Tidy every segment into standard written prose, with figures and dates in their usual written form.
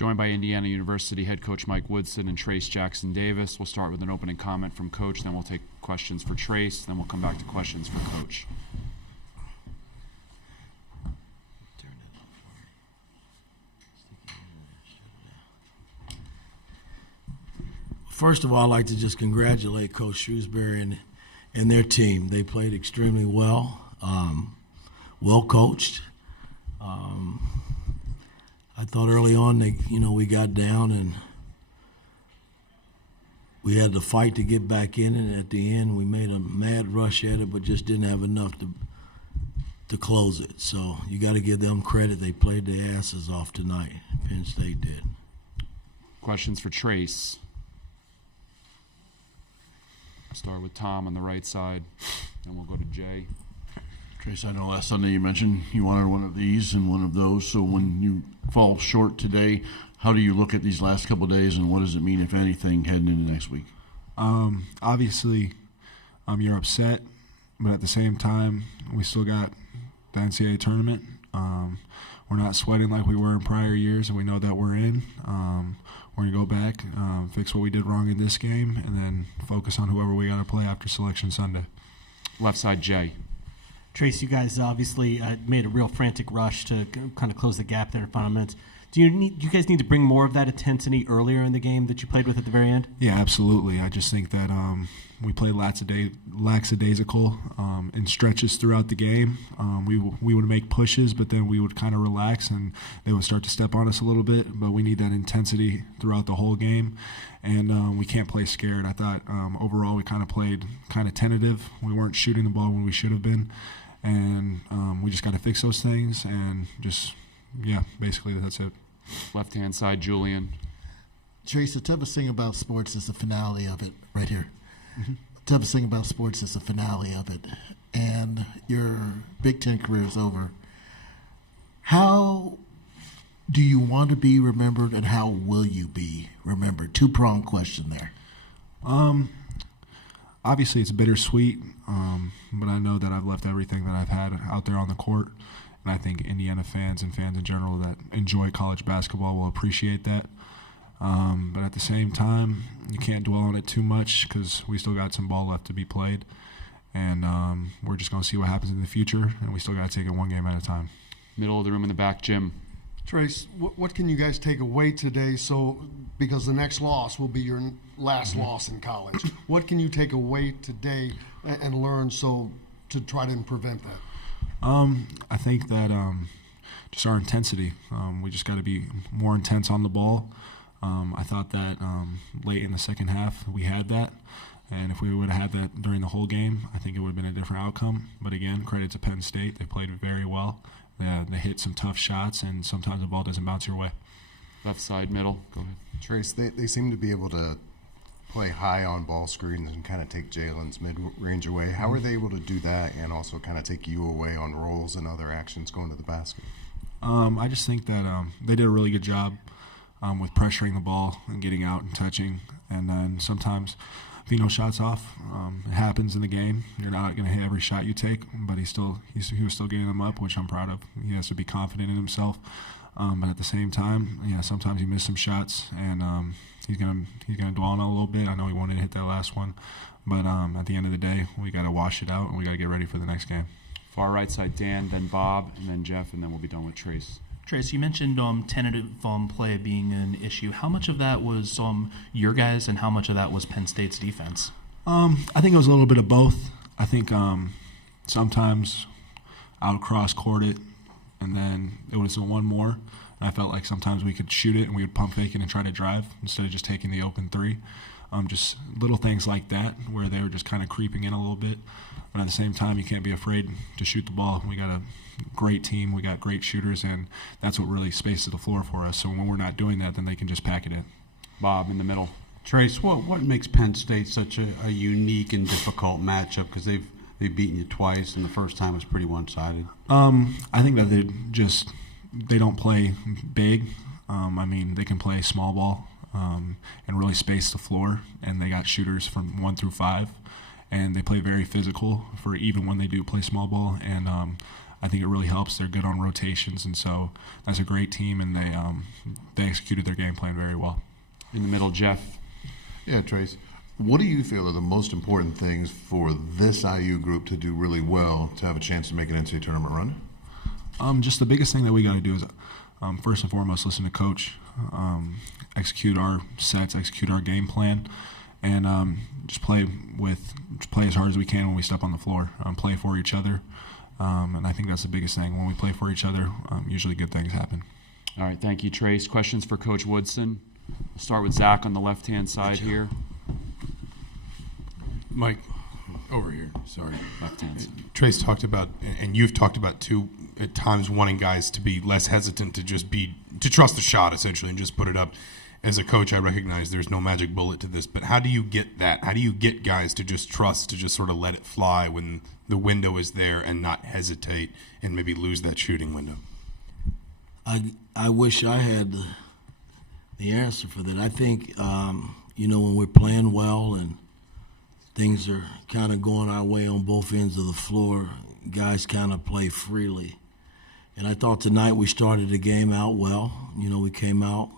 Joined by Indiana University head coach Mike Woodson and Trayce Jackson-Davis. We'll start with an opening comment from Coach, then we'll take questions for Trayce, then we'll come back to questions for Coach. First of all, I'd like to just congratulate Coach Shrewsbury and their team. They played extremely well, well coached. I thought early on, we got down and we had to fight to get back in it. At the end, we made a mad rush at it, but just didn't have enough to close it. So you got to give them credit. They played their asses off tonight. Penn State did. Questions for Trayce. Start with Tom on the right side, then we'll go to Jay. Trayce, I know last Sunday you mentioned you wanted one of these and one of those, so when you fall short today, how do you look at these last couple of days, and what does it mean, if anything, heading into next week? Obviously, you're upset, but at the same time, we still got the NCAA tournament. We're not sweating like we were in prior years, and we know that we're in. We're going to go back, fix what we did wrong in this game, and then focus on whoever we got to play after Selection Sunday. Left side, Jay. Trayce, you guys obviously made a real frantic rush to kind of close the gap there in final minutes. Do you guys need to bring more of that intensity earlier in the game that you played with at the very end? Yeah, absolutely. I just think that we played lackadaisical in stretches throughout the game. We would make pushes, but then we would kind of relax, and they would start to step on us a little bit. But we need that intensity throughout the whole game, and we can't play scared. I thought overall we kind of played kind of tentative. We weren't shooting the ball when we should have been, and we just got to fix those things and just – yeah, basically that's it. Left-hand side, Julian. Trayce, the toughest thing about sports is the finale of it, right here. Mm-hmm. The toughest thing about sports is the finale of it. And your Big Ten career is over. How do you want to be remembered, and how will you be remembered? Two-pronged question there. Obviously it's bittersweet, but I know that I've left everything that I've had out there on the court. And I think Indiana fans and fans in general that enjoy college basketball will appreciate that. But at the same time, you can't dwell on it too much because we still got some ball left to be played. And we're just going to see what happens in the future, and we still got to take it one game at a time. Middle of the room in the back, Jim. Trayce, what can you guys take away today? Because the next loss will be your last loss in college. What can you take away today and learn to try to prevent that? I think that just our intensity. We just got to be more intense on the ball. I thought that late in the second half we had that, and if we would have had that during the whole game, I think it would have been a different outcome. But again, credit to Penn State. They played very well. They hit some tough shots, and sometimes the ball doesn't bounce your way. Left side, middle. Go ahead. Trayce, they seem to be able to play high on ball screens and kind of take Jalen's mid-range away. How are they able to do that and also kind of take you away on rolls and other actions going to the basket? I just think that they did a really good job with pressuring the ball and getting out and touching. And then sometimes Vino shots off. It happens in the game. You're not going to hit every shot you take, but he was still getting them up, which I'm proud of. He has to be confident in himself. But at the same time, yeah, sometimes he missed some shots, and he's gonna dwell on it a little bit. I know he wanted to hit that last one, but at the end of the day, we got to wash it out, and we got to get ready for the next game. Far right side, Dan, then Bob, and then Jeff, and then we'll be done with Trayce. Trayce, you mentioned tentative play being an issue. How much of that was your guys, and how much of that was Penn State's defense? I think it was a little bit of both. I think sometimes I would cross-court it, and then it was a one more. And I felt like sometimes we could shoot it and we would pump fake it and try to drive instead of just taking the open three. Just little things like that where they were just kind of creeping in a little bit. But at the same time, you can't be afraid to shoot the ball. We got a great team. We got great shooters, and that's what really spaces the floor for us. So when we're not doing that, then they can just pack it in. Bob in the middle. Trayce, what makes Penn State such a unique and difficult matchup? Because they've beaten you twice, and the first time was pretty one-sided. I think that they don't play big. They can play small ball and really space the floor, and they got shooters from 1 through 5, and they play very physical for even when they do play small ball. And I think it really helps. They're good on rotations, and so that's a great team, and they executed their game plan very well. In the middle, Jeff. Yeah, Trayce, what do you feel are the most important things for this IU group to do really well to have a chance to make an NCAA tournament run? Just the biggest thing that we got to do is, first and foremost, listen to coach, execute our sets, execute our game plan, and just play as hard as we can when we step on the floor. Play for each other, and I think that's the biggest thing. When we play for each other, usually good things happen. All right, thank you, Trayce. Questions for Coach Woodson? We'll start with Zach on the left-hand side here. Mike, over here, sorry. Left-hand side. Trayce talked about, and you've talked about too, at times wanting guys to be less hesitant to trust the shot essentially and just put it up. As a coach, I recognize there's no magic bullet to this, but how do you get that? How do you get guys to just trust, to just sort of let it fly when the window is there and not hesitate and maybe lose that shooting window? I wish I had the answer for that. I think, when we're playing well and things are kind of going our way on both ends of the floor, guys kind of play freely. And I thought tonight we started the game out well. We came out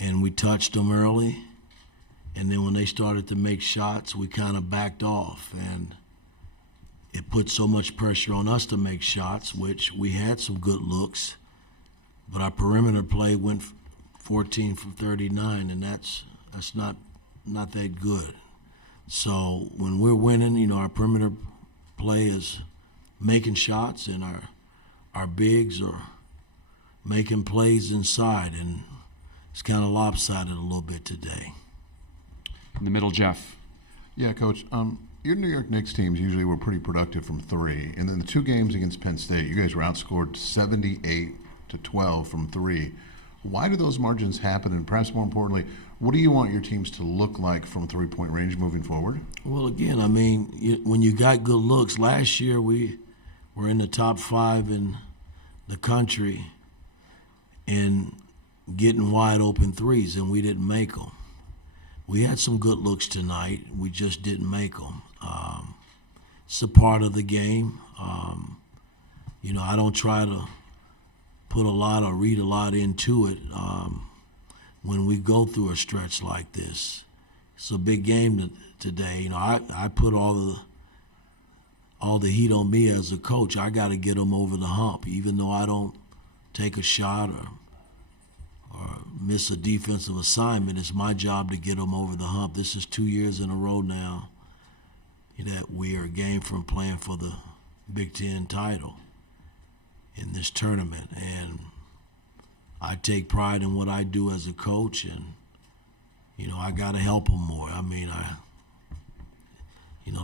and we touched them early. And then when they started to make shots, we kind of backed off. And it put so much pressure on us to make shots, which we had some good looks. But our perimeter play went 14 for 39, and that's not that good. So when we're winning, our perimeter play is making shots, and our bigs are making plays inside, and it's kind of lopsided a little bit today. In the middle, Jeff. Yeah, Coach. Your New York Knicks teams usually were pretty productive from three, and then the two games against Penn State, you guys were outscored 78-12 from three. Why do those margins happen? And perhaps more importantly, what do you want your teams to look like from three-point range moving forward? Well, again, when you got good looks, last year we were in the top 5 in the country and getting wide open threes, and we didn't make them. We had some good looks tonight. We just didn't make them. It's a part of the game. I don't try to put a lot or read a lot into it when we go through a stretch like this. It's a big game today. I put all the heat on me as a coach. I got to get them over the hump, even though I don't take a shot or miss a defensive assignment. It's my job to get them over the hump. This is 2 years in a row now that we are a game from playing for the Big Ten title in this tournament, and I take pride in what I do as a coach, and I got to help them more.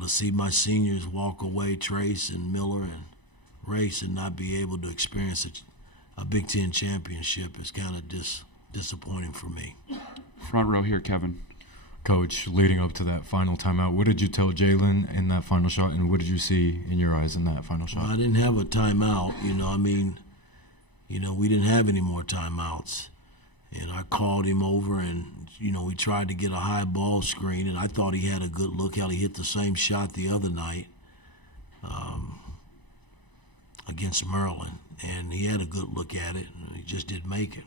To see my seniors walk away, Trayce and Miller and Race, and not be able to experience a Big Ten championship is kind of disappointing for me. Front row here, Kevin. Coach, leading up to that final timeout, what did you tell Jalen in that final shot, and what did you see in your eyes in that final shot? Well, I didn't have a timeout. We didn't have any more timeouts. And I called him over, and, we tried to get a high ball screen, and I thought he had a good look. How he hit the same shot the other night against Maryland, and he had a good look at it, and he just didn't make it.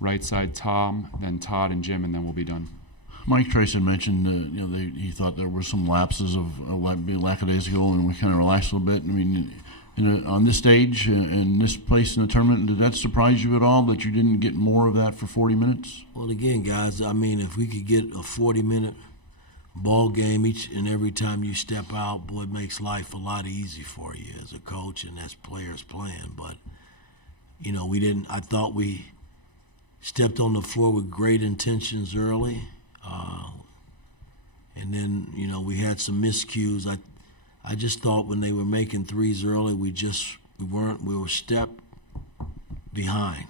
Right side, Tom, then Todd and Jim, and then we'll be done. Mike Trayce had mentioned, he thought there were some lapses of lackadaisical, and we kind of relaxed a little bit. On this stage, in this place in the tournament, did that surprise you at all that you didn't get more of that for 40 minutes? Well, again, guys, if we could get a 40-minute ball game each and every time you step out, boy, it makes life a lot easy for you as a coach and as players playing. But, we didn't. I thought we stepped on the floor with great intentions early. And then, we had some miscues. I just thought when they were making threes early, we were a step behind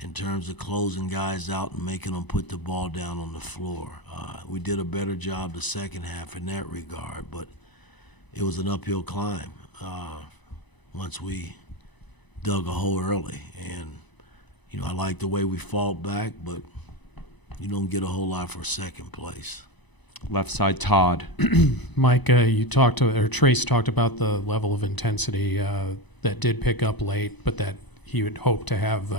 in terms of closing guys out and making them put the ball down on the floor. We did a better job the second half in that regard, but it was an uphill climb once we dug a hole early. And, I like the way we fought back, but you don't get a whole lot for second place. Left side, Todd. Mike, Trayce talked about the level of intensity that did pick up late, but that he would hope to have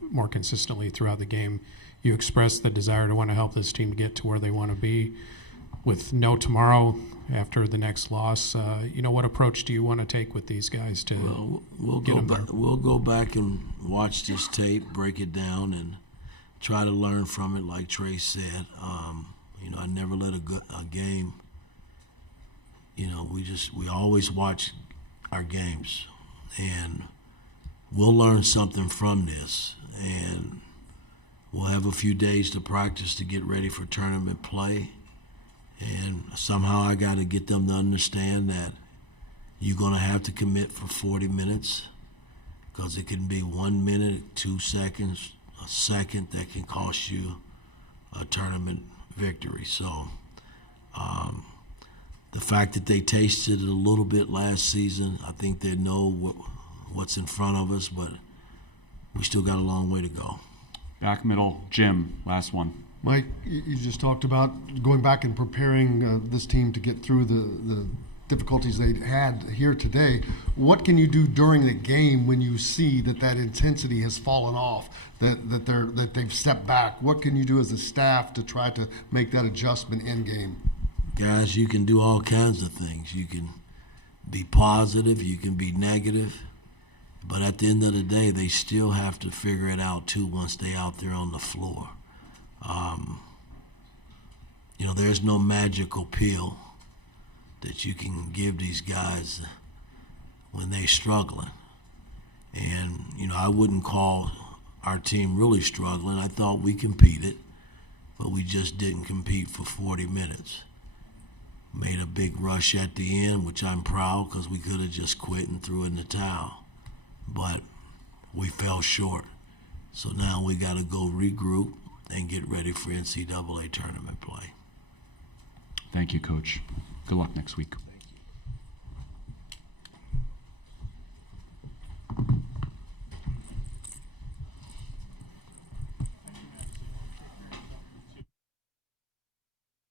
more consistently throughout the game. You expressed the desire to want to help this team get to where they want to be. With no tomorrow after the next loss, what approach do you want to take with these guys to we'll get go them back. there? We'll go back and watch this tape, break it down, and try to learn from it. Like Trayce said, I never let a game. We always watch our games, and we'll learn something from this, and we'll have a few days to practice to get ready for tournament play. And somehow I got to get them to understand that you're going to have to commit for 40 minutes, because it can be 1 minute, 2 seconds, a second that can cost you a tournament victory. So the fact that they tasted it a little bit last season, I think they know what's in front of us, but we still got a long way to go. Back middle, Jim, last one. Mike, you just talked about going back and preparing this team to get through the difficulties they had here today. What can you do during the game when you see that intensity has fallen off, that they've stepped back? What can you do as a staff to try to make that adjustment in game? Guys, you can do all kinds of things. You can be positive, you can be negative, but at the end of the day, they still have to figure it out too once they're out there on the floor. There's no magical pill that you can give these guys when they're struggling. And, I wouldn't call our team really struggling. I thought we competed, but we just didn't compete for 40 minutes. Made a big rush at the end, which I'm proud, because we could have just quit and threw in the towel. But we fell short. So now we got to go regroup and get ready for NCAA tournament play. Thank you, Coach. Good luck next week.